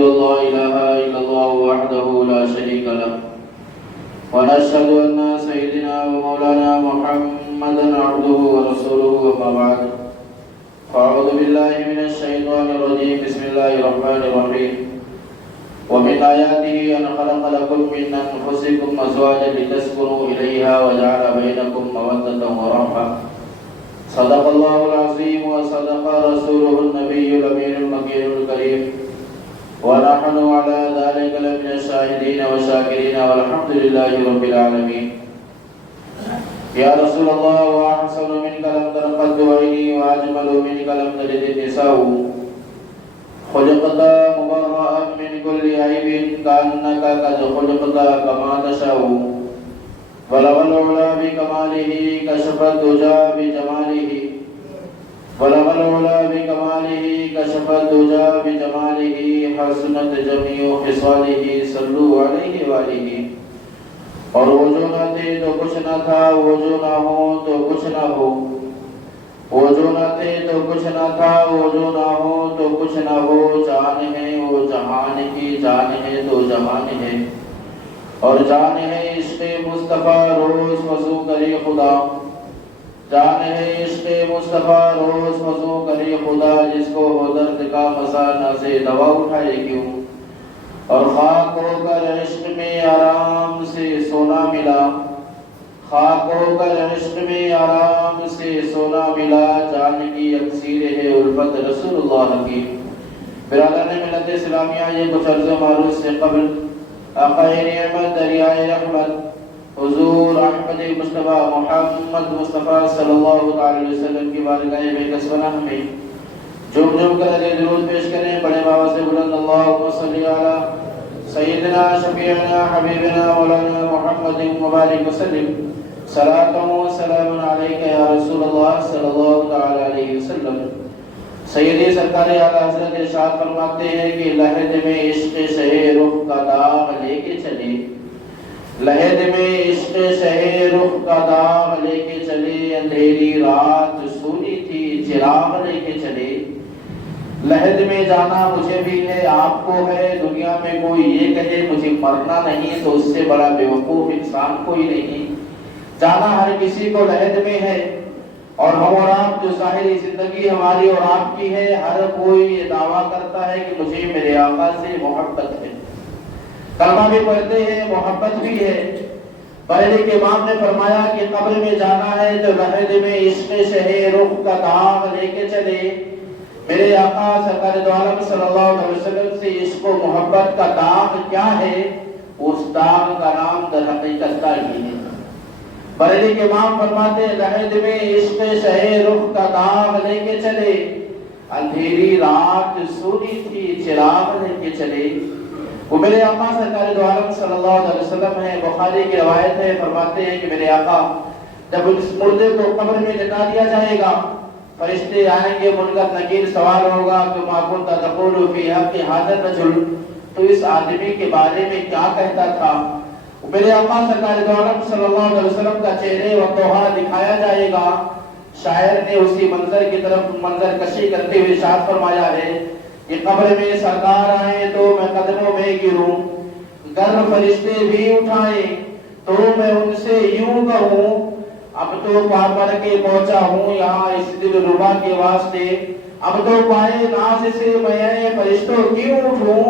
أن لا إله إلا الله وحده لا شريك له ونشهد أن سيدنا ومولانا محمدا عبده ورسوله وما بعد فأعوذ بالله من الشيطان الرجيم بسم الله الرحمن الرحيم ومن آياته أن خلق لكم من أنفسكم أزواجا لتسكنوا إليها وجعل بينكم مودة ورحمة صدق الله العظيم وصدق رسوله النبي الأمين المكين الكريم ونحن على ذلك لمن الشاهدين والشاكرين والحمد لله رب العالمين. يا رسول الله وأحسن منك لم تلقت عيني وأجمل منك لم تلد النساء خلقت مبرأ من كل عيب كأنك قد خلقت كما تشاء ولو العلا بكماله كشف الدجى بجماله ولو العلا بكماله كشف الدجى بجماله حسنت جميع خصاله صلوا عليه وآله. اور وہ جو نہ تھے تو کچھ نہ تھا، وہ جو نہ ہو تو کچھ نہ ہو، وہ جو نہ تھے تو کچھ نہ تھا، وہ جو نہ ہو تو کچھ نہ ہو. جان ہے وہ جہان کی، جان ہے تو جہان ہے، اور جان ہے عشق مصطفیٰ روز وضو کرے خدا. جان ہے عشق مصطفیٰ روز وضو کرے خدا، جس کو ہو درد کا مزہ نہ سے دوا اٹھائے کیوں. اور خاک ہو کر عشق میں آرام سے سونا ملا، خاک ہو کر عشق میں آرام سے سونا ملا. جان کی اکسیر ہے الفت رسول اللہ کی. برادران ملت اسلامیہ، یہ کچھ عرض معروض سے قبل آقا نعمت دریائے رحمت حضور احمد مصطفیٰ محمد مصطفیٰ صلی اللہ علیہ وسلم کی بارگاہ بے کسونا ہمیں جھوم جھوم کر درود پیش کریں. بڑے بابا سے بلند اللہم صلی علی سیدنا شفیعنا حبیبنا مولانا محمد مبارک وسلم. صلاۃ و سلام علیک یا رسول اللہ صلی اللہ علیہ وسلم. سیدی سرکار اعلیٰ حضرت ارشاد فرماتے ہیں کہ لحد میں عشق شہ رخ کا داغ لے کے چلے، لحد میں عشق شہ رخ کا داغ لے کے چلے. اندھیری رات سونی تھی چراغ لے کے چلے. لحد میں جانا مجھے بھی ہے، آپ کو ہے. دنیا میں کوئی یہ کہے مجھے مرنا نہیں تو اس سے بڑا بیوقوف انسان کوئی نہیں. جانا ہر کسی کو لحد میں ہے، اور ہم اور آپ جو ظاہری زندگی ہماری اور آپ کی ہے، ہر کوئی یہ دعویٰ کرتا ہے کہ مجھے میرے آقا سے محبت ہے. کلمہ بھی پڑھتے ہیں، محبت بھی ہے. بریلوی کے امام نے فرمایا کہ قبر میں جانا ہے تو لحد میں عشق شہ رخ کا داغ لے کے چلے. میرے آقا سرکار دو عالم صلی اللہ علیہ وسلم سے عشق و محبت کا داغ کیا ہے؟ اس داغ کا نام در حقیقت داغی ہے. بریلوی کے امام فرماتے ہیں لحد میں عشق شہ رخ کا داغ لے کے چلے، اندھیری رات سونی تھی چراغ لے کے چلے. وہ میرے آقا سرکار دو عالم صلی اللہ علیہ وسلم ہے. بخاری کی روایت ہے، فرماتے ہیں کہ میرے آقا جب اس مردے کو قبر میں لٹا دیا جائے گا، فرشتے آئیں گے، منکر نکیر سوال ہوگا کہ ما کنت تقول فی حق ھذا الرجل، تو اس آدمی کے بارے میں کیا کہتا تھا. میرے آقا سرکار دو عالم صلی اللہ علیہ وسلم کا چہرے و توحا دکھایا جائے گا. شاعر نے اسی منظر کی طرف منظر کشی کرتے ہوئے ارشاد فرمایا ہے کہ قبر میں سردار آئے تو میں قدموں میں گروں، گر فرشتے بھی اٹھائیں تو میں ان سے یوں کہوں اب تو پار کے پہنچا ہوں یہاں اس دل ربا کے واسطے. اب تو پائے ناز سے میں فرشتوں کیوں اٹھوں،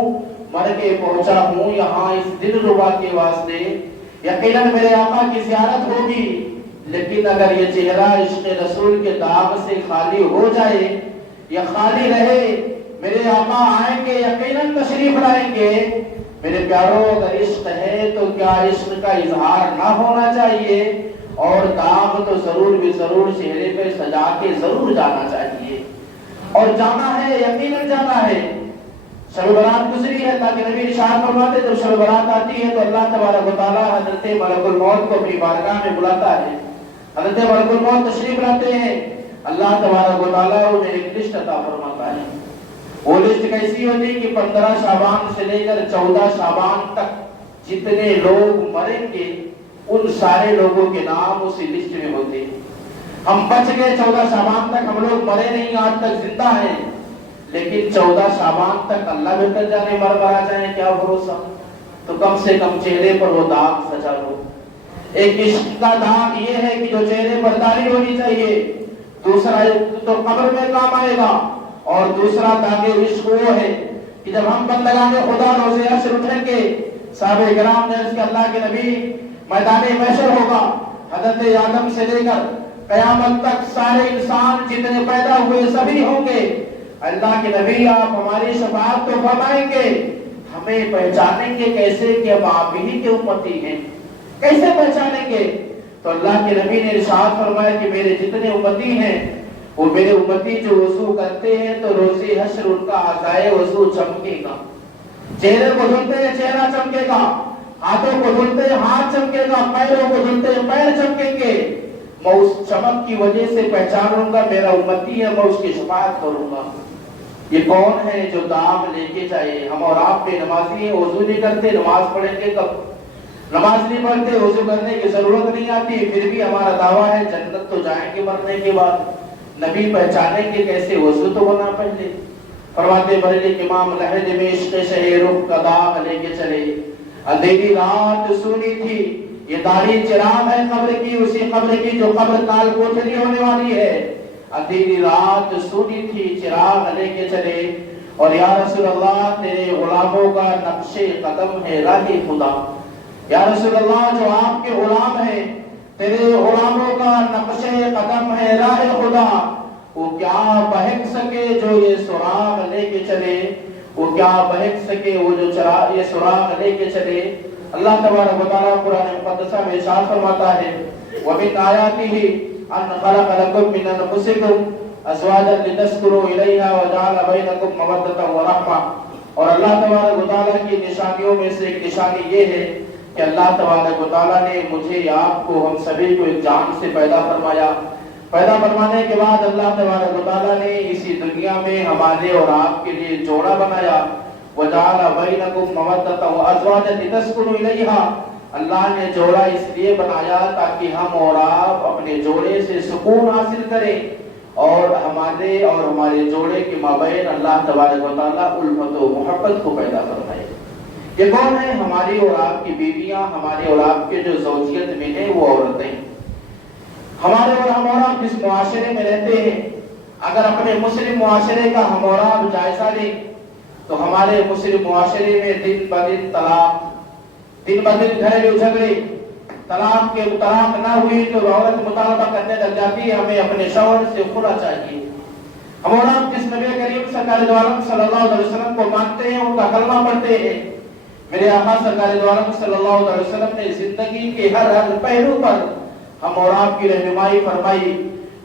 مر کے پہنچا ہوں یہاں اس دل ربا کے واسطے. یقیناً میرے آقا کی زیارت ہوگی، لیکن اگر یہ چہرہ عشق رسول کے داغ سے خالی ہو جائے یا خالی رہے، میرے آقا آئیں گے، یقیناً تشریف لائیں گے. میرے پیاروں، اگر عشق ہے تو کیا عشق کا اظہار نہ ہونا چاہیے؟ اور داغ تو ضرور بھی ضرور چہرے پہ سجا کے ضرور جانا چاہیے. اور جانا ہے، یقیناً جانا ہے. شب برات گزری ہے، تاکہ نبی ارشاد فرماتے جب شب برات آتی ہے تو اللہ تبارک و تعالیٰ حضرت ملک الموت کو اپنی بارگاہ میں بلاتا ہے. حضرت ملک الموت تشریف لاتے ہیں، اللہ تبارک و تعالیٰ انہیں ایک لسٹ عطا فرماتا ہے. وہ لسٹ کیسی ہوتی کہ 15 شعبان سے لے کر 14 شعبان تک جتنے لوگ مریں گے ان سارے لوگوں کے نام اسی لسٹ میں ہوتے ہیں. ہم بچ گئے 14 شعبان تک، ہم لوگ مرے نہیں، آج تک زندہ ہیں، لیکن 14 شعبان تک اللہ بہتر جانے مرا جائیں، کیا بھروسہ؟ تو کم سے کم چہرے پر وہ داغ سجا لو۔ ایک عشق کا داغ یہ ہے کہ جو چہرے پر داڑھی ہونی چاہیے، دوسرا تو قبر میں کام آئے گا، اور دوسرا داغ عشق وہ ہے کہ جب ہم بندگان خدا روز حشر اٹھیں گے، صحابہ کرام نے عرض کیا اللہ کے نبی میدان محشر ہوگا، حضرت آدم سے لے کر قیامت تک سارے انسان جتنے پیدا ہوئے سبھی ہوں گے، اللہ کے نبی آپ ہماری شفاعت تو فرمائیں گے، ہمیں پہچانیں گے کیسے کہ ہم آپ ہی کے امتی ہیں، کیسے پہچانیں گے؟ تو اللہ کے نبی نے ارشاد فرمایا کہ میرے جتنے امتی ہیں وہ میرے امتی جو وضو کرتے ہیں تو روز حشر ان کا اعضائے وضو چمکے گا، چہرے کو دھلتے ہیں چہرہ چمکے گا، ہاتھوں کو دھلتے ہیں ہاتھ چمکے گا، پیروں کو دھلتے ہیں پیر چمکیں گے، میں اس چمک کی وجہ سے پہچانوں گا میرا امتی ہے، میں اس کی شفاعت کروں گا۔ یہ کون ہے جو داغ لے کے جائے؟ ہم اور آپ بے نمازی ہیں، وضو نہیں کرتے، نماز پڑھیں گے کب؟ نماز نہیں پڑھتے، وضو کرنے کی ضرورت نہیں آتی، پھر بھی ہمارا دعویٰ ہے جنت تو جائیں گے مرنے کے بعد، نبی پہچانیں گے کیسے؟ وضو تو ہونا پہلے۔ فرماتے بریلی امام لہج میں عشق شہ رخ کا داغ لے کے چلے، اندھیری رات سونی تھی، یہ داڑھی چراغ ہے قبر کی، اسی قبر کی جو قبر کال کوٹھری ہونے والی ہے، اندھیری رات سونی تھی چراغ لے کے چلے، اور یا رسول اللہ تیرے غلاموں کا نقش قدم ہے راہ خدا، یا رسول اللہ جو آپ کے غلام ہیں تیرے غلاموں کا نقش قدم ہے راہ خدا، وہ کیا بہک سکے جو یہ سراغ لے کے چلے، وہ کیا بہک سکے وہ جو یہ سراغ لے کے چلے۔ اللہ تبارک و تعالیٰ قرآن مقدسہ میں ارشاد فرماتا ہے وَمِنْ آيَاتِهِ أَنْ خَلَقَ لَكُم مِّنْ أَنفُسِكُمْ أَزْوَاجًا لِتَسْكُنُوا إِلَيْهَا وَجَعَلَ بَيْنَكُم مَّوَدَّةً وَرَحْمَةً، اور اللہ تبارک و تعالیٰ کی نشانیوں میں سے ایک نشانی یہ ہے کہ اللہ تبارک و تعالیٰ نے مجھے آپ کو ہم سبھی کو ایک جان سے پیدا فرمایا، پیدا فرمانے کے بعد اللہ تبارک و تعالیٰ نے اسی دنیا میں ہمارے اور آپ کے لیے جوڑا بنایا، وَجَعَلَ بَيْنَكُم مَّوَدَّةً وَأَزْوَاجًا لِتَسْكُنُوا إِلَيْهَا، اللہ نے جوڑا اس لیے بنایا تاکہ ہم اور آپ اپنے جوڑے سے سکون حاصل کریں، اور ہمارے جوڑے کے مابین اللہ تبارک و تعالیٰ الفت و محبت کو پیدا فرمائے۔ یہ کون ہے؟ ہماری اور آپ کی بیویاں، ہمارے اور آپ کے جو زوجیت میں ہیں وہ عورتیں، ہمارے اور ہم اور آپ جس معاشرے میں رہتے ہیں، اگر اپنے مسلم معاشرے کا ہم اور آپ جائزہ لیں تو ہمارے مسلم معاشرے میں دن بدن طلاق، دن بدن گھریلو جھگڑے، طلاق نہ ہوئی تو عورت مطالبہ کرنے لگ جاتی ہے ہمیں اپنے شوہر سے خلا چاہیے۔ ہم اور آپ جس نبی کریم سرکار دو عالم صلی اللہ علیہ وسلم کو مانتے ہیں، ان کا کلمہ پڑھتے ہیں، میرے آقا سرکار دو عالم صلی اللہ علیہ وسلم نے زندگی کے ہر پہلو پر ہم اور آپ کی رہنمائی فرمائی۔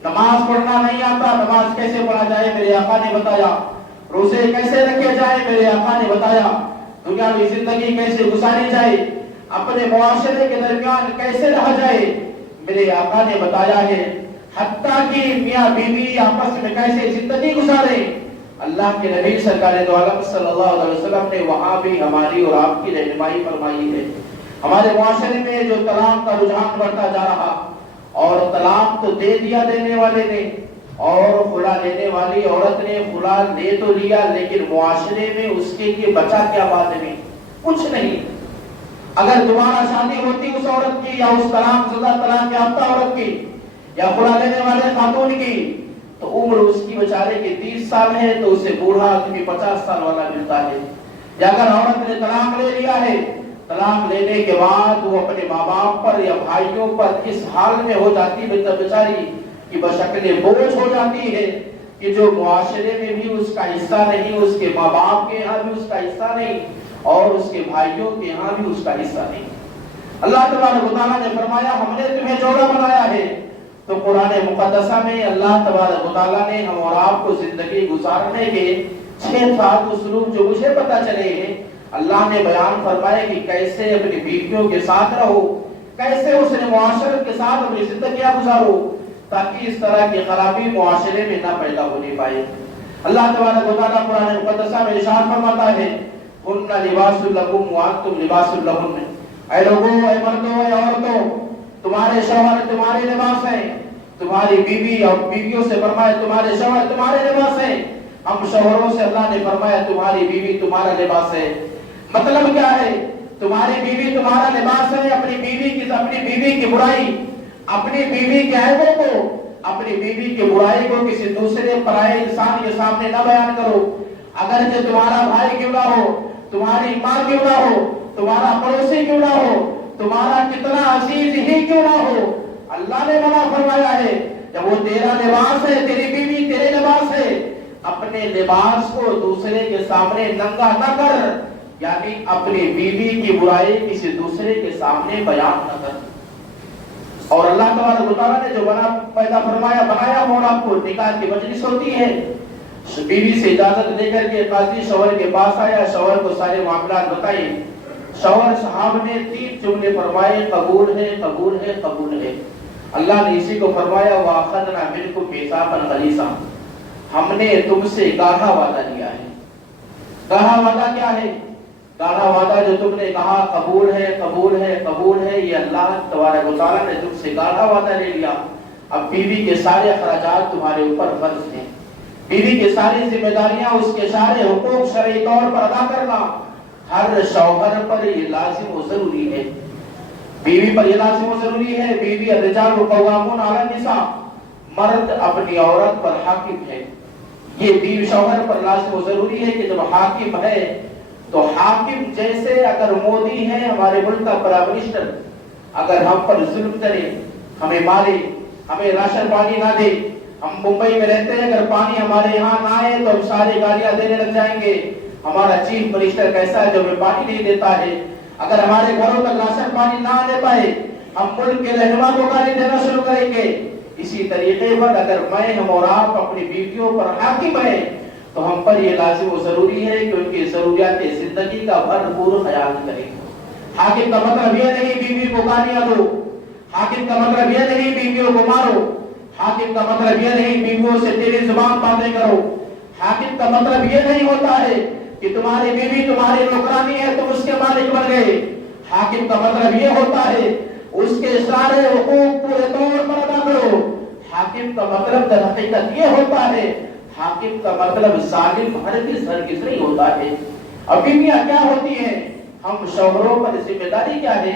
نماز پڑھنا نہیں آتا، نماز کیسے پڑھا جائے میرے آقا نے بتایا، روزے کیسے رکھے جائے میرے آقا نے بتایا، دنیاوی زندگی کیسے گزاری جائے، اپنے معاشرے کے درمیان کیسے رہا جائے میرے آقا نے بتایا ہے، حتیٰ کہ میاں بیوی آپس میں کیسے زندگی گزارے، اللہ کے نبی سرکار دو عالم صلی اللہ علیہ وسلم نے وہاں بھی ہماری اور آپ کی رہنمائی فرمائی ہے۔ ہمارے معاشرے میں جو طلاق کا رجحان بڑھتا جا رہا، اور طلاق تو دے دیا دینے والے نے، اور خلا لینے والی عورت نے خلا لے تو لیا، لیکن معاشرے میں اس کے لیے بچا کیا بعد میں؟ کچھ نہیں۔ اگر دوبارہ شادی ہوتی اس عورت کی، یا اس طلاق زدہ طلاق یافتہ عورت کی، یا خلا لینے والے خاتون کی، تو عمر اس کی بیچارے کی 30 سال ہے تو اسے بوڑھا آدمی 50 سال والا ملتا ہے۔ یا اگر عورت نے طلاق لے لیا ہے، طلاق لینے کے بعد وہ اپنے ماں باپ پر یا بھائیوں پر اس حال میں ہو جاتی ہے بیچاری کہ بشکل بوجھ ہو جاتی ہے کہ جو معاشرے میں بھی اس کا حصہ نہیں، اس کے ماں باپ کے یہاں بھی اس کا حصہ نہیں، اور اس کے بھائیوں کے یہاں بھی اس کا حصہ نہیں۔ اللہ تبارک و تعالیٰ نے فرمایا ہم نے تمہیں جوڑا بنایا ہے، تو قرآن مقدسہ میں اللہ تبارک و تعالیٰ نے ہم اور آپ کو زندگی گزارنے کے 6-7 اسلوب جو مجھے پتہ چلے ہیں، اللہ نے بیان فرمائے کہ کیسے اپنی بیویوں کے ساتھ رہو، کیسے اس نے معاشرت کے ساتھ اپنی زندگیاں گزارو، تاکہ اس طرح کی خرابی معاشرے میں نہ پیدا ہونے پائے۔ اللہ تبارک و تعالیٰ قرآن مقدسہ میں ارشاد فرماتا ہے ہن لباس لکم وانتم لباس لہن، اے لوگوں، اے مردوں، اے عورتوں، تمہارے شوہر تمہارے لباس ہیں، تمہاری بیوی اور بیویوں سے فرمائے تمہارے شوہر تمہارے لباس ہیں، ہم شوہروں سے اللہ نے فرمایا تمہاری بیوی تمہارا لباس ہے. مطلب کیا ہے؟ تمہاری بیوی تمہارا لباس ہے. اپنی بیوی کی برائی، اپنی بیوی کے عیبوں کو، اپنی بیوی کی برائی کو کسی دوسرے پرائے انسان کے سامنے نہ بیان کرو. اگرچہ تمہارا بھائی کیوں نہ ہو، تمہاری ماں کیوں نہ ہو، تمہارا پڑوسی کیوں نہ ہو، تمہارا کتنا عزیز ہی کیوں نہ ہو، اللہ نے منع فرمایا ہے. جب وہ تیرا لباس ہے، تیری بیوی تیرے لباس ہے، اپنے لباس کو دوسرے کے سامنے ننگا نہ کر، یعنی اپنی بیوی کی برائی کسی دوسرے کے سامنے بیان نہ کر. اور اللہ تبارک و تعالیٰ نے جو پیدا فرمایا بنایا مولا کو، نکاح کی مجلس ہوتی ہے. بیوی سے اجازت لے کر کے قاضی شوہر کے پاس آیا، شوہر کو سارے معاملات بتائے. شوہر صاحب نے 3 جملے فرمائے، قبول ہے، قبول ہے، قبول ہے. اللہ نے اسی کو فرمایا وَأَخَذْنَا مِنْكُمْ مِيثَاقًا غَلِيظًا، ہم نے تم سے گاڑھا وعدہ لیا ہے. گاڑھا وعدہ کیا ہے؟ گاڑھا وعدہ جو تم نے کہا قبول ہے، قبول ہے، قبول ہے، یہ اللہ تبارک و تعالیٰ نے تم سے گاڑھا وعدہ لے لیا. اب بیوی کے سارے اخراجات تمہارے اوپر فرض ہیں. بیوی کے ساری ذمہ داریاں، اس کے سارے حقوق شرعی طور پر ادا کرنا ہر شوہر پر یہ لازم و ضروری ہے. بیوی پر یہ لازم و ضروری ہے. بیوی الرجال قوامون علی النساء، مرد اپنی عورت پر حاکم ہے. یہ بیوی شوہر پر لازم و ضروری ہے کہ جب حاکم ہے تو حاکم جیسے اگر مودی ہے ہمارے ملک کا پرائم منسٹر، اگر ہم پر ظلم کرے، ہمیں مارے، ہمیں راشن پانی نہ دے، ہم ممبئی میں رہتے ہیں، اگر پانی ہمارے یہاں نہ آئے تو ہم سارے گالیاں دینے لگ جائیں گے. ہمارا چیف منسٹر کیسا ہے جو ہمیں پانی نہیں دیتا ہے. اگر ہمارے گھروں تک راشن پانی نہ آنے پائے ہم ملک کے رہنما کو گالی دینا شروع کریں گے. اسی طریقے پر اگر ہم اور آپ اپنی بیویوں پر حاکم ہیں تو ہم پر یہ لازم و ضروری ہے کہ ان کی ضروریات زندگی کا بھرپور خیال کریں. حاکم کا مطلب یہ نہیں بیوی کو گالیاں دو، حاکم کا مطلب یہ نہیں بیویوں کو مارو، حاکم کا مطلب یہ نہیں بیویوں سے تیری زبان باتیں کرو. حاکم کا مطلب یہ نہیں ہوتا ہے کہ تمہاری بیوی تمہاری نوکرانی ہے تم اس کے مالک بن گئے. حاکم کا مطلب یہ ہوتا ہے اس کے سارے حقوق پورے طور پر ادا کرو. حاکم کا مطلب در حقیقت یہ ہوتا ہے، حاکم کا مطلب ظالم ہرگز نہیں ہوتا ہے. اب بیویاں کیا ہوتی ہیں؟ ہم شوہروں پر ذمہ داری کیا ہے؟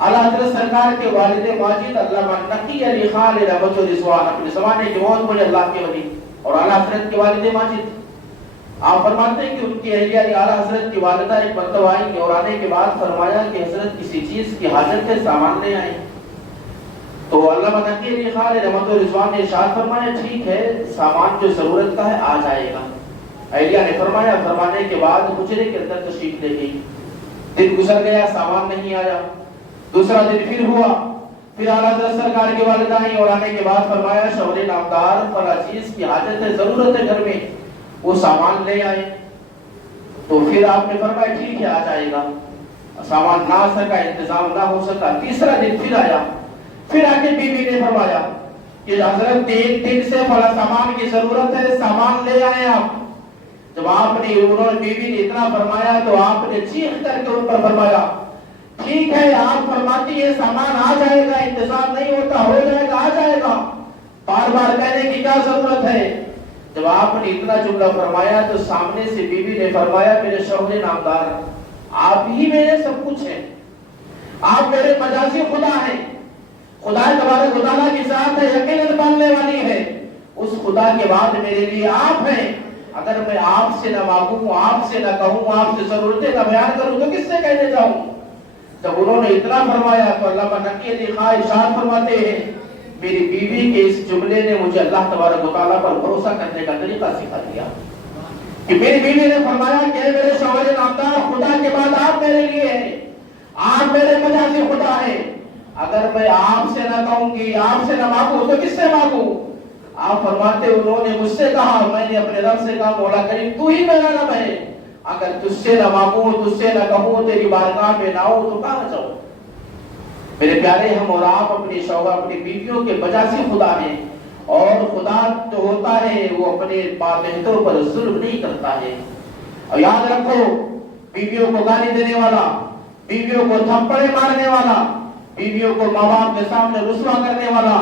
اعلیٰ حضرت سرکار کے والد ماجد علامہ نقی علی خان رحمۃ رضوان اپنے زمانے کے بہت بڑے اللہ کے ولی اور اعلیٰ حضرت کے والد ماجد، آپ فرماتے ہیں کہ ان کی اہلیہ اعلیٰ حضرت کی والدہ ایک مرتبہ آئی اور آنے کے بعد فرمایا کہ حضرت کسی چیز کی حاجت ہے، سامان لے آئیں. تو علامہ نقی علی خان رحمۃ رضوان نے ارشاد فرمایا ٹھیک ہے، سامان جو ضرورت کا ہے آ جائے گا. اہلیہ نے فرمایا، فرمانے کے بعد حجرے کے اندر تشریف لے گئی. دن گزر گیا، سامان نہیں آیا. دوسرا دن پھر ہوا، پھر اعلیٰ حضرت سرکار کی والدہ آئی اور آنے کے بعد فرمایا شوہر نامدار فلاں چیز کی حاجت ہے، ضرورت ہے گھر میں، وہ سامان لے آئے. تو پھر آپ نے فرمایا ٹھیک ہے آ جائے گا. سامان نہ آ سکا، انتظام نہ ہو سکا. تیسرا دن پھر آیا، پھر آ کے بیوی نے فرمایا کہ حضرت 3 دن سے فلاں سامان کی ضرورت ہے، سامان لے آئے آپ. جب آپ نے بیوی نے اتنا فرمایا تو آپ نے چیخ کر کے ان پر فرمایا ٹھیک ہے، آپ فرماتی ہے سامان آ جائے گا، انتظام نہیں ہوتا، ہو جائے گا، آ جائے گا، بار بار کہنے کی کیا ضرورت ہے. جب آپ نے اتنا جملہ فرمایا تو سامنے سے بیوی نے فرمایا میرے شوہر نامدار آپ ہی میرے سب کچھ ہیں، آپ میرے مجازی خدا ہیں. خدا تبارک و تعالیٰ کی ذات ہے، یقیناً ماننے والی ہے. اس خدا کے بعد میرے لیے آپ ہیں. اگر میں آپ سے نہ مانگوں، آپ سے نہ کہوں، آپ سے ضرورتیں نہ بیان کروں تو کس سے کہنے جاؤں. جب انہوں نے اتنا فرمایا تو علامہ نقی علی خان ارشاد فرماتے ہیں میری بیوی کے اس جملے نے مجھے اللہ تبارک و تعالیٰ پر بھروسہ کرنے کا طریقہ سکھا دیا. کہ میری بیوی نے فرمایا کہ میرے شوہر نامدار خدا کے بعد آپ میرے لیے ہیں، آپ میرے مجازی خدا ہیں. اگر میں آپ سے نہ کہوں گی، آپ سے نہ مانگوں تو کس سے مانگوں. آپ فرماتے انہوں نے مجھ سے کہا، میں نے اپنے رب سے کہا مولا کریم تو ہی میرا رب ہے، اگر تجھ سے نہ مانگوں، تجھ سے نہ کہوں، تیری بارگاہ میں نہ ہوں تو کہاں جاؤں. میرے پیارے ہم اور آپ اپنے شوہر اپنی بیویوں کے مجازی خدا ہیں، اور خدا جو ہوتا ہے وہ اپنے ماتحتوں پر ظلم نہیں کرتا ہے. اور یاد رکھو بیویوں کو گالی دینے والا، بیویوں کو تھپڑے مارنے والا، بیویوں کو ماں باپ کے سامنے رسوا کرنے والا،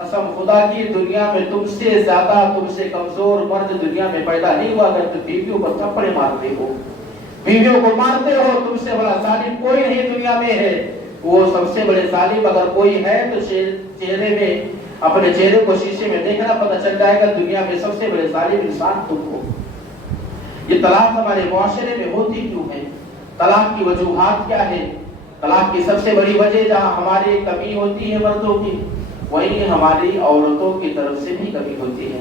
قسم خدا کی دنیا میں تم سے زیادہ تم سے کمزور مرد دنیا میں پیدا نہیں ہوا اگر تم بیویوں پر تھپڑے مارتے ہو، بیویوں کو مارتے ہو، تم سے بڑا ظالم کوئی نہیں دنیا میں ہے۔ وہ سب سے بڑے ظالم اگر کوئی ہے تو چہرے میں اپنے چہرے کو شیشے میں دیکھنا پتہ چل جائے گا دنیا میں سب سے بڑے ظالم انسان تم ہو۔ یہ طلاق ہمارے معاشرے میں ہوتی کیوں ہے؟ طلاق کی وجوہات کیا ہے؟ طلاق کی سب سے بڑی وجہ جہاں ہماری کمی ہوتی ہے مردوں کی، وہیں ہماری عورتوں کی طرف سے بھی کمی ہوتی ہے۔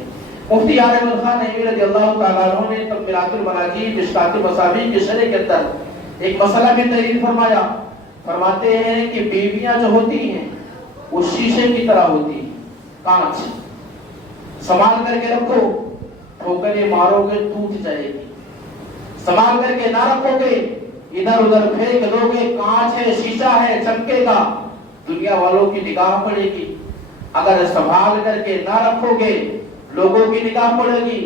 مفتی عالم خان نعیمی رضی اللہ تعالیٰ عنہ نے تکمیلات المناجید مشکات المصابیح کی شرح کے اندر ایک مسئلہ بھی تحریر فرمایا۔ فرماتے ہیں کہ بیویاں جو ہوتی ہیں وہ شیشے کی طرح ہوتی ہیں، کانچ، سنبھال کر کے رکھو، ٹھوکریں مارو گے ٹوٹ جائے گی، سنبھال کر کے نہ رکھو گے ادھر ادھر پھینک دو گے، کانچ ہے، شیشہ ہے، چمکے گا، دنیا والوں کی نگاہ پڑے گی۔ اگر سنبھال کر کے نہ رکھو گے لوگوں کی نگاہ پڑے گی،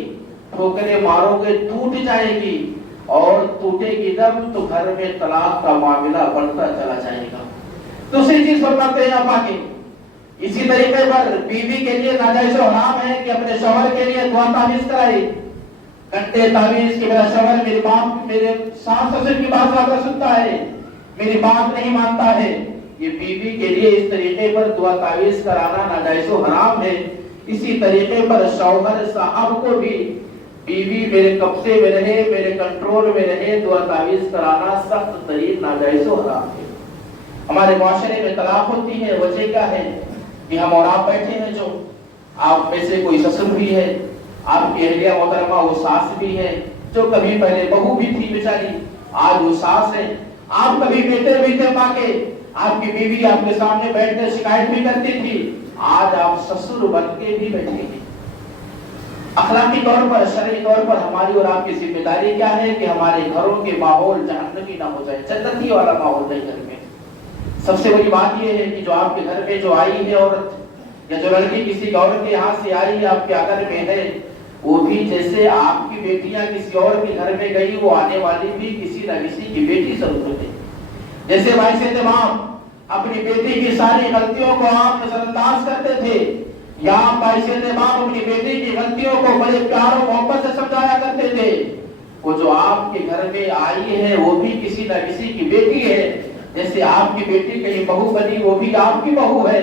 ٹھوکریں مارو گے ٹوٹ جائے گی، اور ٹوٹے گی جب تو گھر میں طلاق کا معاملہ بڑھتا چلا جائے گا۔ دوسری چیز فرماتے ہیں آپ آگے، اسی طریقے پر بیوی کے لیے ناجائز و حرام ہے کہ اپنے شوہر کے لیے دعا تعویذ کرائے، گھنٹے تعویذ کہ میرا شوہر میری بات، میرے ساس سسر کی بات زیادہ سنتا ہے، میری بات نہیں مانتا ہے۔ یہ بیوی کے لیے اس طریقے پر دعا تعویذ کرانا ناجائز و حرام ہے۔ اسی طریقے پر شوہر صاحب کو بھی بیوی میرے قبضے میں رہے، میرے کنٹرول میں رہے، دعا تعویذ کرانا سخت ترین ناجائز و حرام ہے۔ ہمارے معاشرے میں طلاق ہوتی ہے، وجہ کیا ہے کہ ہم اور آپ بیٹھے ہیں، جو آپ میں سے کوئی سسر بھی ہے، آپ کی اہلیہ محترمہ وہ ساس بھی ہے، جو کبھی پہلے بہو بھی تھی بیچاری، آج وہ ساس ہے۔ آپ کبھی بیٹے بھی تھے ماں کے، آپ کی بیوی آپ کے سامنے بیٹھ کر شکایت بھی کرتی تھی، آج آپ سسر بن کے بھی بیٹھے ہیں۔ اخلاقی طور پر، شرعی طور پر ہماری اور آپ کی ذمہ داری کیا ہے کہ ہمارے گھروں کے ماحول جہنمی نہ ہو جائے، جنتی والا ماحول نہیں گھر میں۔ سب سے بڑی بات یہ ہے کہ جو آپ کے گھر میں جو آئی ہے عورت، یا جو لڑکی کسی اور کے ہاتھ سے آئی ہے آپ کے آنگن میں ہے، وہ بھی جیسے آپ کی بیٹیاں کسی اور کے گھر میں گئی، وہ آنے والی بھی کسی نہ کسی کی بیٹی ضرور ہوتی ہے۔ جیسے باعث اہتمام اپنی بیٹی کی ساری غلطیوں کو آپ نظر انداز کرتے تھے، یا آپ باعث اہتمام اپنی بیٹی کی غلطیوں کو بڑے پیار و محبت سے سمجھایا کرتے تھے، وہ جو آپ کے گھر میں آئی ہے وہ بھی کسی نہ کسی کی بیٹی ہے۔ جیسے آپ کی بیٹی کہیں بہو بنی، وہ بھی آپ کی بہو ہے۔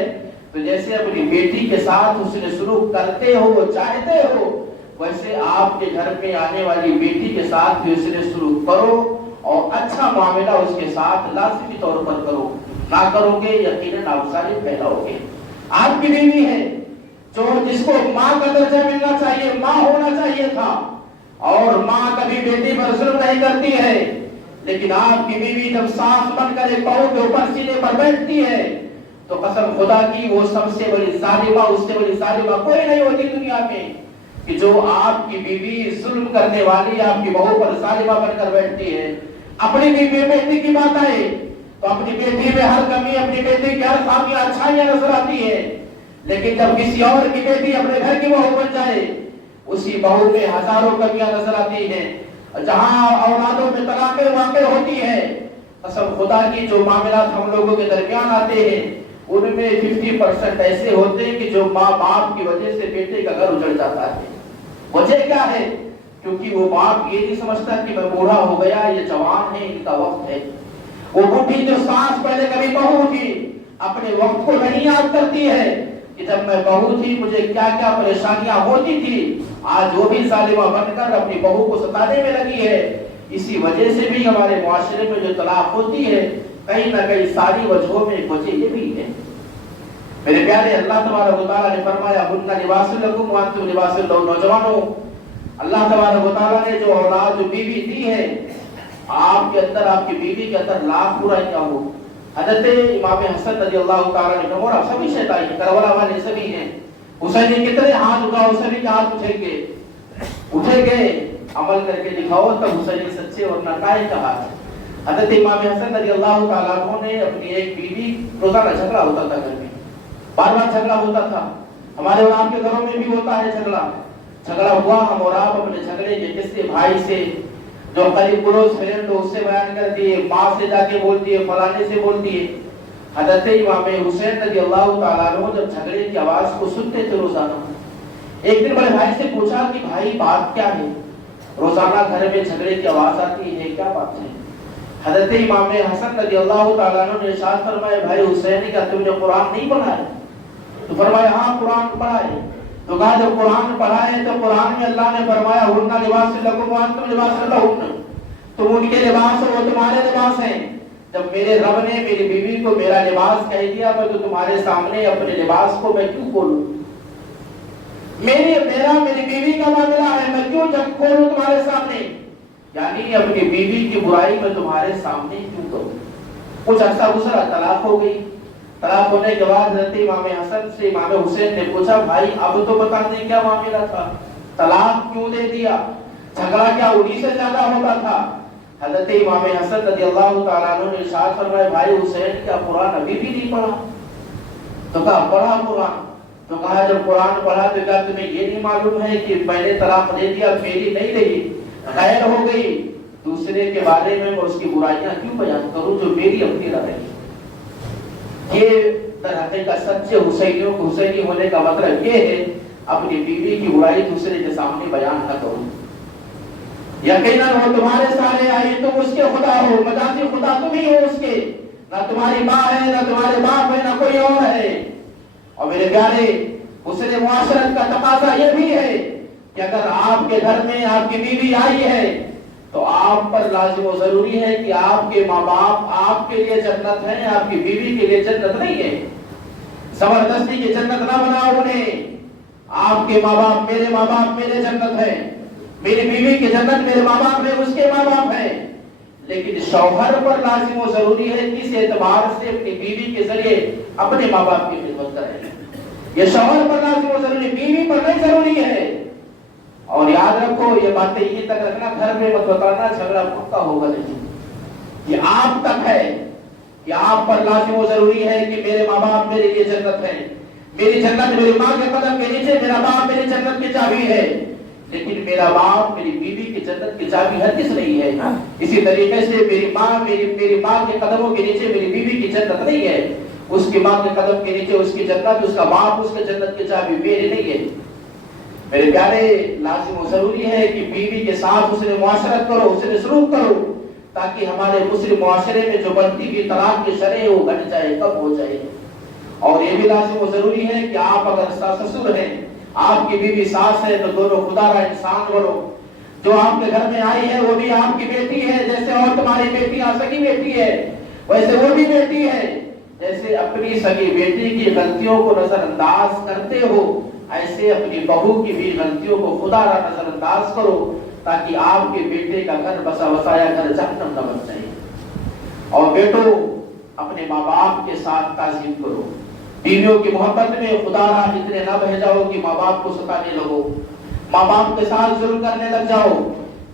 تو جیسے اپنی بیٹی کے ساتھ حسن سلوک کرتے ہو، چاہتے ہو، ویسے آپ کے گھر میں آنے والی بیٹی کے ساتھ بھی حسن سلوک کرو، اور اچھا معاملہ اس کے ساتھ لازمی طور پر کرو۔ نہ کرو گے یقیناً آپ ظالم پھیلاؤ گے۔ آپ کی بیوی ہے جو جس کو ماں کا درجہ ملنا چاہیے، ماں ہونا چاہیے تھا، اور ماں کبھی بیٹی پر ظلم نہیں کرتی ہے، لیکن آپ کی بیوی جب سانس بن کر ایک بہو کے اوپر سینے پر بیٹھتی ہے تو قسم خدا کی وہ سب سے بڑی ظالمہ، اس سے بڑی ظالمہ کوئی نہیں ہوتی دنیا میں، کہ جو آپ کی بیوی ظلم کرنے والی آپ کی بہو پر ظالمہ بن کر بیٹھتی ہے۔ اپنی بیٹی کی بات آئے تو اپنی بیٹی میں ہر کمی، اپنی بیٹی کی ہر خامیاں اچھائیاں نظر آتی ہے، لیکن جب کسی اور کی بیٹی اپنے گھر کی بہو بن جائے، اسی بہو میں ہزاروں کمیاں نظر آتی ہیں۔ جہاں اولادوں میں طلاقیں واقع ہوتی ہیں، قسم خدا کی جو معاملات ہم لوگوں کے درمیان آتے ہیں ان میں 50% ایسے ہوتے ہیں کہ جو ماں باپ کی وجہ سے بیٹے کا گھر اجڑ جاتا ہے۔ وجہ کیا ہے؟ کیونکہ وہ باپ یہ نہیں سمجھتا کہ میں بوڑھا ہو گیا، یہ جوان ہے، ان کا وقت ہے۔ وہ بڈھی جو سانس پہلے کبھی بہو تھی، اپنے وقت کو نہیں یاد کرتی ہے کہ جب میں بہو تھی مجھے کیا کیا پریشانیاں ہوتی تھی، آج وہ بھی ظالمہ بن کر اپنی بہو کو ستانے میں لگی ہے۔ اسی وجہ سے بھی ہمارے معاشرے میں جو طلاق ہوتی ہے، کہیں نہ کہیں ساری وجہوں میں ایک وجہ یہ بھی ہے۔ میرے پیارے، اللہ تبارک و تعالیٰ نے فرمایا ہن لباس لکم وانتم لباس لہن۔ نوجوانوں، اللہ تبارک و تعالیٰ نے جو اولاد، جو بیوی دی ہے، آپ کے اندر، آپ کی بیوی کے اندر لاکھ برائیاں ہو۔ حضرت امام حسن رضی اللہ تعالیٰ نے کہا، اور سبھی شیطان ہیں، کربلا والے سبھی ہیں، حسین کتنے ہاتھ اٹھاؤ، حسین کے ہاتھ اٹھے گے، عمل کر کے دکھاؤ تب حسین سچے اور ناکائے کہا۔ حضرت امام حسن رضی اللہ تعالیٰ عنہ نے اپنی ایک بیوی، روزانہ جھگڑا ہوتا تھا گھر میں، بار بار جھگڑا ہوتا تھا، ہمارے اور آپ کے گھروں میں بھی ہوتا ہے جھگڑا ہوا، ہم اور آپ اپنے جھگڑے کے قصے بھائی سے، جو قریب کلوز فرینڈ ہو، اس سے بیان کر دیے، ماں سے جا کے بول دیے، فلانے سے بول دیے، حضرت امام حسین رضی اللہ تعالیٰ عنہ جب جھگڑے کی آواز کو سنتے تھے روزانہ، ایک دن بڑے بھائی سے پوچھا کہ بھائی بات کیا ہے، روزانہ گھر میں جھگڑے کی آواز آتی ہے، کیا بات ہے؟ حضرت امام حسن رضی اللہ تعالیٰ عنہ نے ارشاد فرمایا بھائی حسین کا تم نے قرآن نہیں پڑھا ہے؟ تو فرمایا ہاں قرآن پڑھا ہے۔ تو کہا جب قرآن پڑھا ہے تو قرآن میں اللہ نے فرمایا ہن لباس لکم وانتم لباس لہن، تم ان کے لباس ہو وہ تمہارے لباس ہیں۔ جب میرے رب نے میری بیوی کو میرا لباس کہہ دیا میں تو تمہارے سامنے اپنے لباس کو میں کیوں کھولوں؟ میری بیوی کا معاملہ ہے، میں کیوں جب کھولوں تمہارے سامنے؟ یعنی اپنی بیوی کی برائی میں تمہارے سامنے کیوں کروں؟ کچھ عرصہ گزرا، طلاق ہو گئی۔ طلاق ہونے کے بعد حضرت امام حسن سے امام حسین نے پوچھا بھائی اب تو بتا دیں کیا معاملہ تھا، طلاق کیوں دے دیا، جھگڑا کیا انہی سے زیادہ ہوتا تھا؟ حضرت امام حسن رضی اللہ تعالیٰ عنہ نے ارشاد فرمایا بھائی حسین کیا قرآن ابھی بھی نہیں پڑھا؟ تو کہا پڑھا قرآن۔ تو کہا جب قرآن پڑھا تو کیا تمہیں یہ نہیں معلوم ہے کہ میں نے طلاق دے دیا، میری نہیں رہی، غیر ہو گئی، دوسرے کے بارے میں اس کی برائیاں کیوں بیان کروں جو میری اپنی نہ رہی؟ یہ در حقیقت سچے حسینیوں کو حسینی ہونے کا مطلب یہ ہے اپنی بیوی کی برائی دوسرے کے سامنے بیان نہ کروں۔ یقیناً وہ تمہارے سارے آئی تم اس کے خدا ہو، مجازی خدا تم ہی ہو اس کے، نہ تمہاری ماں ہے نہ تمہارے باپ ہے نہ کوئی اور ہے۔ اور میرے پیارے حسن معاشرت کا تقاضا یہ بھی ہے کہ اگر آپ کے گھر میں آپ کی بیوی آئی ہے تو آپ پر لازم و ضروری ہے کہ آپ کے ماں باپ آپ کے لیے جنت ہے، آپ کی بیوی کے لیے جنت نہیں ہے۔ زبردستی کی جنت نہ بناؤ انہیں۔ آپ کے ماں باپ میرے جنت ہے، میری بیوی کی جنت میرے ماں باپ ہے، اس کے ماں باپ ہے۔ لیکن شوہر پر لازم و ضروری ہے کس اعتبار سے اپنی بیوی کے ذریعے اپنے ماں باپ کی خدمت کرے۔ یہ شوہر پر لازم و ضروری، بیوی پر نہیں ضروری ہے۔ اور یاد رکھو یہ باتیں یہ تک رکھنا، گھر میں مت بتانا، جھگڑا پکا ہوگا نہیں۔ یہ آپ تک ہے کہ آپ پر لازم و ضروری ہے کہ میرے ماں باپ میرے لیے جنت ہے، میری جنت میری ماں کے قدم کے نیچے، میرا باپ میری جنت کی چابی ہے۔ لیکن میرا باپ میری بیوی کی جنت کی چابی ہرگز نہیں ہے۔ اسی طریقے سے میری ماں کے قدموں کے نیچے میری بیوی کی جنت نہیں ہے، اس کی ماں کے قدم کے نیچے اس کی جنت، اس کا باپ اس کے جنت کی چابی میری نہیں ہے۔ میرے پیارے لازم و ضروری ہے کہ بیوی کے ساتھ حسن معاشرت کرو، حسن سلوک کرو، تاکہ ہمارے مسلم معاشرے میں جو بنتی ہوئی طلاق کی شرح ہے وہ گھٹ جائے، کم ہو جائے۔ اور یہ بھی لازم و ضروری ہے کہ آپ اگر ساس سسر ہیں، آپ کی بیوی ساس ہے، تو دونوں خدا را انسان بنو۔ جو آپ کے گھر میں آئی ہے وہ بھی آپ کی بیٹی ہے، جیسے اور تمہاری بیٹی سگی بیٹی ہے ویسے وہ بھی بیٹی ہے۔ جیسے اپنی سگی بیٹی کی غلطیوں کو نظر انداز کرتے ہو، ایسے اپنی بہو کی بھی غلطیوں کو خدا را نظر انداز کرو، تاکہ آپ کے بیٹے کا گھر بسا بسایا گھر جہنم نہ بن جائے۔ اور بیٹو اپنے ماں باپ کے ساتھ تعظیم کرو، بیویوں کی محبت میں خدا را اتنے نہ بہ جاؤ کہ ماں باپ کو ستانے لگو، ماں باپ کے ساتھ ظلم کرنے لگ جاؤ،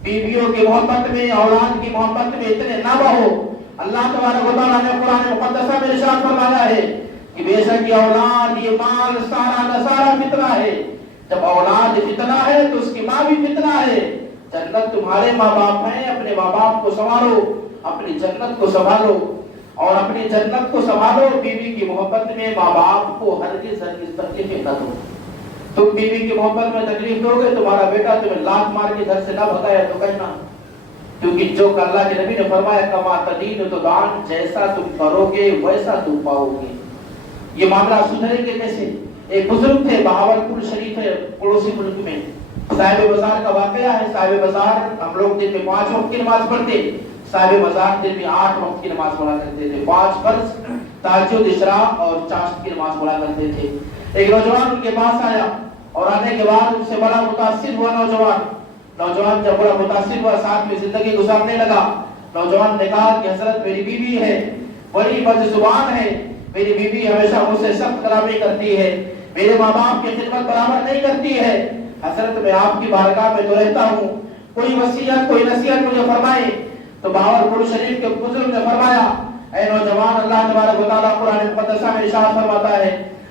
بیویوں کی محبت میں اولاد کی محبت میں اتنے نہ بہو۔ اللہ تبارک و تعالیٰ نے قرآن مقدسہ میں ارشاد فرمایا ہے کہ بے شک یہ اولاد یہ مال سارا کا سارا فتنہ ہے۔ جب اولاد فتنہ ہے تو اس کی ماں بھی فتنہ ہے۔ جنت تمہارے ماں باپ ہیں، اپنے ماں باپ کو سنبھالو، اپنی جنت کو سنبھالو، اور اپنی جنت کو سنبھالو۔ بیوی کی محبت میں ماں باپ کو ہرگز تکلیف نہ دو۔ تم بیوی کی محبت میں تکلیف دو گے، تمہارا بیٹا تمہیں لات مار کے گھر سے نہ بھگایا تو کہنا، کیونکہ جو اللہ کے نبی نے فرمایا کما تدین تدان، جیسا تم کرو گے ویسا تم پاؤ گے۔ یہ معاملہ سدھرے گے کیسے؟ ایک بزرگ تھے، بہاولپور شریف ہے پڑوسی ملک میں، صاحب بازار کا واقعہ ہے۔ صاحب بازار ہم لوگ دن میں 5 وقت کی نماز پڑھتے، صاحب بازار دن میں 8 وقت کی نماز پڑھا کرتے تھے، 5 فرض، تہجد، اشراق اور چاشت کی نماز پڑھا کرتے تھے۔ ایک نوجوان ان کے پاس آیا اور آنے کے بعد ان سے بڑا متاثر ہوا نوجوان جب بڑا متاثر ہوا، ساتھ میں زندگی گزارنے لگا۔ نوجوان نے کہا کہ حضرت میری بیوی ہے، بڑی بد زبان ہے، میری بیوی ہمیشہ مجھ سے سخت کلامی کرتی ہے، میرے ماں باپ کی خدمت برابر نہیں کرتی ہے۔ حضرت میں آپ کی بارگاہ میں تو رہتا ہوں، کوئی وصیت کوئی نصیحت مجھے فرمائے۔ تو بہاولپور شریف کے بزرگ نے فرمایا، اے نوجوان، اللہ تبارک و تعالیٰ قرآن مقدسہ میں ارشاد فرماتا ہے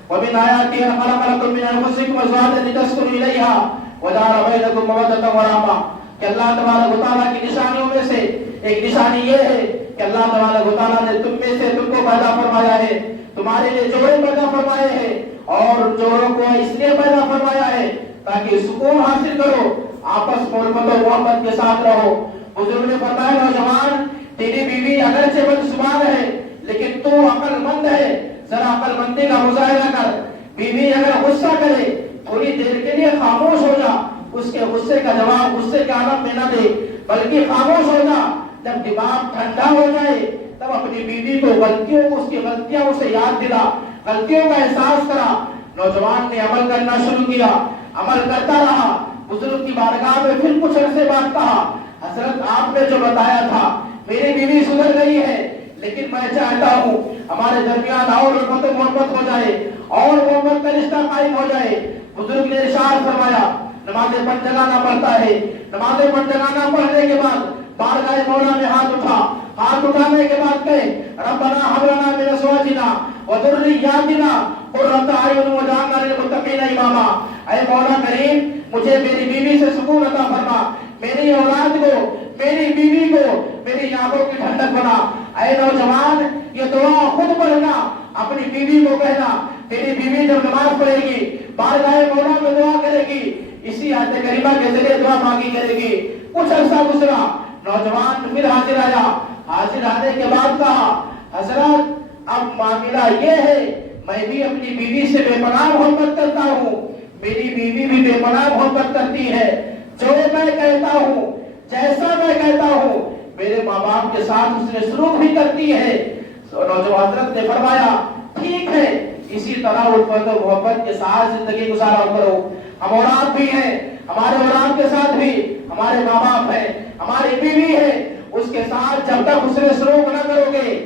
وَمِنْ آيَاتِهِ أَنْ خَلَقَ لَكُم مِّنْ أَنفُسِكُمْ أَزْوَاجًا لِتَسْكُنُوا إِلَيْهَا وَجَعَلَ بَيْنَكُم مَّوَدَّةً وَرَحْمَةً، کہ اللہ تبارک و تعالیٰ کی نشانیوں میں سے ایک نشانی یہ ہے کہ اللہ تبارک و تعالیٰ نے تم میں سے تم کو پیدا فرمایا ہے، تمہارے لیے جوڑے پیدا فرمائے ہیں، اور جوڑوں کو اس لیے پیدا فرمایا ہے تاکہ سکون حاصل کرو، آپس میں الفت و محبت کے ساتھ رہو۔ بزرگ نے فرمایا نوجوان تیری بیوی اگرچہ بدزبان ہے لیکن تو عقل مند ہے، ذرا عقل مندی کا مظاہرہ کر۔ بیوی اگر غصہ کرے تھوڑی دیر کے لیے خاموش ہو جا، اس کے غصے کا جواب غصے کے عالم میں نہ دے بلکہ خاموش ہو جا۔ جب دماغ ٹھنڈا ہو جائے تب اپنی بیوی کو غلطیوں کو، اس کی غلطیاں اسے یاد دلا، غلطیوں کا احساس کرا۔ نوجوان نے عمل کرنا شروع کیا، عمل کرتا رہا۔ بزرگ کی بارگاہ میں پھر کچھ عرصے بعد کہا حضرت آپ نے جو بتایا تھا میری بیوی سدھر گئی ہے، لیکن میں چاہتا ہوں ہمارے درمیان اور الفت و محبت ہو جائے اور محبت کا رشتہ قائم ہو جائے۔ بزرگ نے ارشاد فرمایا نماز پنجگانہ پڑھتا ہے، نماز پنجگانہ پڑھنے کے بعد بارگاہ مولا میں ہاتھ اٹھا، ہاتھ اٹھانے کے بعد کہے ربنا ہب لنا من ازواجنا وذرریاتنا قرۃ اعین واجعلنا للمتقین اماما۔ اے مولا کریم مجھے میری بیوی سے سکون عطا فرما، میری اولاد کو، میری بیوی کو میری آنکھوں کی ٹھنڈک بنا۔ اے نوجوان یہ دعا خود پڑھنا، اپنی بیوی کو کہنا، تیری بیوی جب نماز پڑھے گی بارگاہ مولا میں دعا کرے گی، اسی آیت کریمہ کے ذریعے دعا مانگی کرے گی۔ کچھ عرصہ گزرا، نوجوان پھر حاضر آیا، حاضر آنے کے بعد کہا حضرت اب معاملہ یہ ہے میں بھی اپنی بیوی سے بے پناہ محبت کرتا ہوں، میری بیوی بھی بے پناہ محبت کرتی ہے، جو میں کہتا ہوں جیسا میں کہتا ہوں میرے ماں باپ کے ساتھ اس نے سلوک بھی کرتی ہے۔ نوجوان حضرت نے فرمایا ٹھیک ہے، اسی طرح الفت و محبت کے ساتھ زندگی گزارا کرو۔ ہم اولاد بھی ہیں، ہمارے اولاد کے ساتھ بھی ہمارے ماں باپ ہیں، ہماری بیوی ہے، اس کے ساتھ جب تک اس نے سلوک نہ کرو گے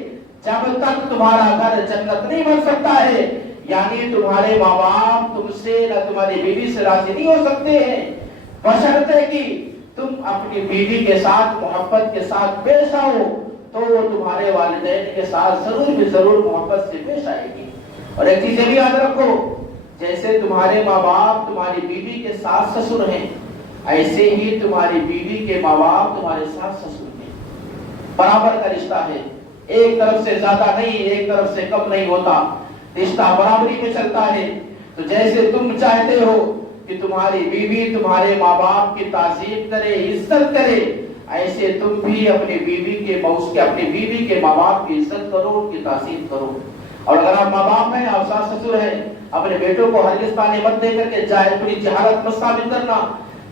جب تک تمہارا گھر جنت نہیں بن سکتا ہے۔ یعنی تمہارے ماں باپ تم سے نہ تمہاری بیوی سے راضی نہیں ہو سکتے ہیں بشرطے کہ تم اپنی بیوی کے ساتھ محبت کے ساتھ پیش آؤ تو وہ تمہارے والدین کے ساتھ ضرور محبت سے پیش آئے گی۔ اور ایک چیز بھی یاد رکھو، جیسے تمہارے ماں باپ تمہاری بیوی کے ساتھ سسر ہیں، ایسے ہی تمہاری بیوی کے ماں باپ تمہارے ساتھ سسر ہیں، برابر کا رشتہ ہے، ایک طرف سے زیادہ نہیں، ایک طرف سے کم نہیں ہوتا، رشتہ برابری میں چلتا ہے۔ تو جیسے تم چاہتے ہو کہ تمہاری بیوی تمہارے ماں باپ کی تعظیم کرے، عزت کرے، ایسے تم بھی اپنی بیوی کے ماں باپ کی عزت کرو، ان کی تعظیم کرو۔ اور اگر آپ ماں باپ ہیں، آپ ساس سسر ہیں، اپنے بیٹوں کو ہرگز تانے مت دے کر کے اپنی جہالت مت ثابت کرنا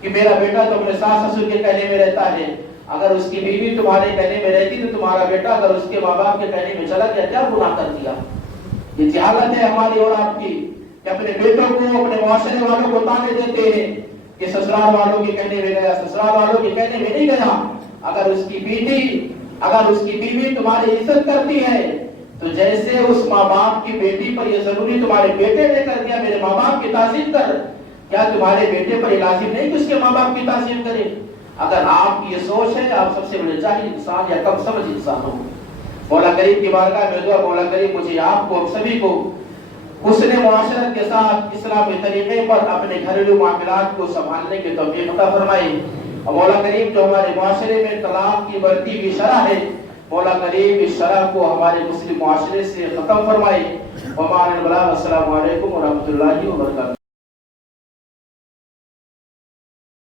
کہ میرا بیٹا تو اپنے ساس سسر کے کہنے میں رہتا ہے۔ اگر اس کی بیوی تمہارے کہنے میں رہتی تو تمہارا بیٹا اگر اس کے ماں باپ کے کہنے میں چلا گیا کیا گناہ کر دیا؟ یہ جہالت ہے ہماری اور آپ کی کہ اپنے بیٹوں کو، اپنے معاشرے والوں کو تانے دیتے ہیں کہ سسرال والوں کے کہنے میں گیا، سسرال والوں کے کہنے میں نہیں گیا۔ اگر اس کی بیوی تمہاری عزت کرتی ہے تو جیسے اس ماں باپ کی بیٹی پر یہ ضروری تمہارے بیٹے نے کر دیا میرے ماں باپ کی تعظیم کر، کیا تمہارے بیٹے پر یہ لازم نہیں کہ اس کے ماں باپ کی تعظیم کرے؟ اگر آپ کی یہ سوچ ہے آپ سب سے بڑے جاہل انسان یا کم سمجھ انسان ہو۔ مولا کریم کی بارگاہ میں دعا مولا کریم مجھے آپ کو سبھی کو حسن معاشرت کے ساتھ اسلامی طریقے پر اپنے گھریلو معاملات کو سنبھالنے کی توفیق عطا فرمائے۔ اور مولا کریم جو ہمارے معاشرے میں طلاق کی بڑھتی ہوئی شرح ہے، مولا کریم اس شرح کو ہمارے مسلم معاشرے سے ختم فرمائے۔ وما علینا البلاغ۔ السلام علیکم ورحمۃ اللہ وبرکاتہ۔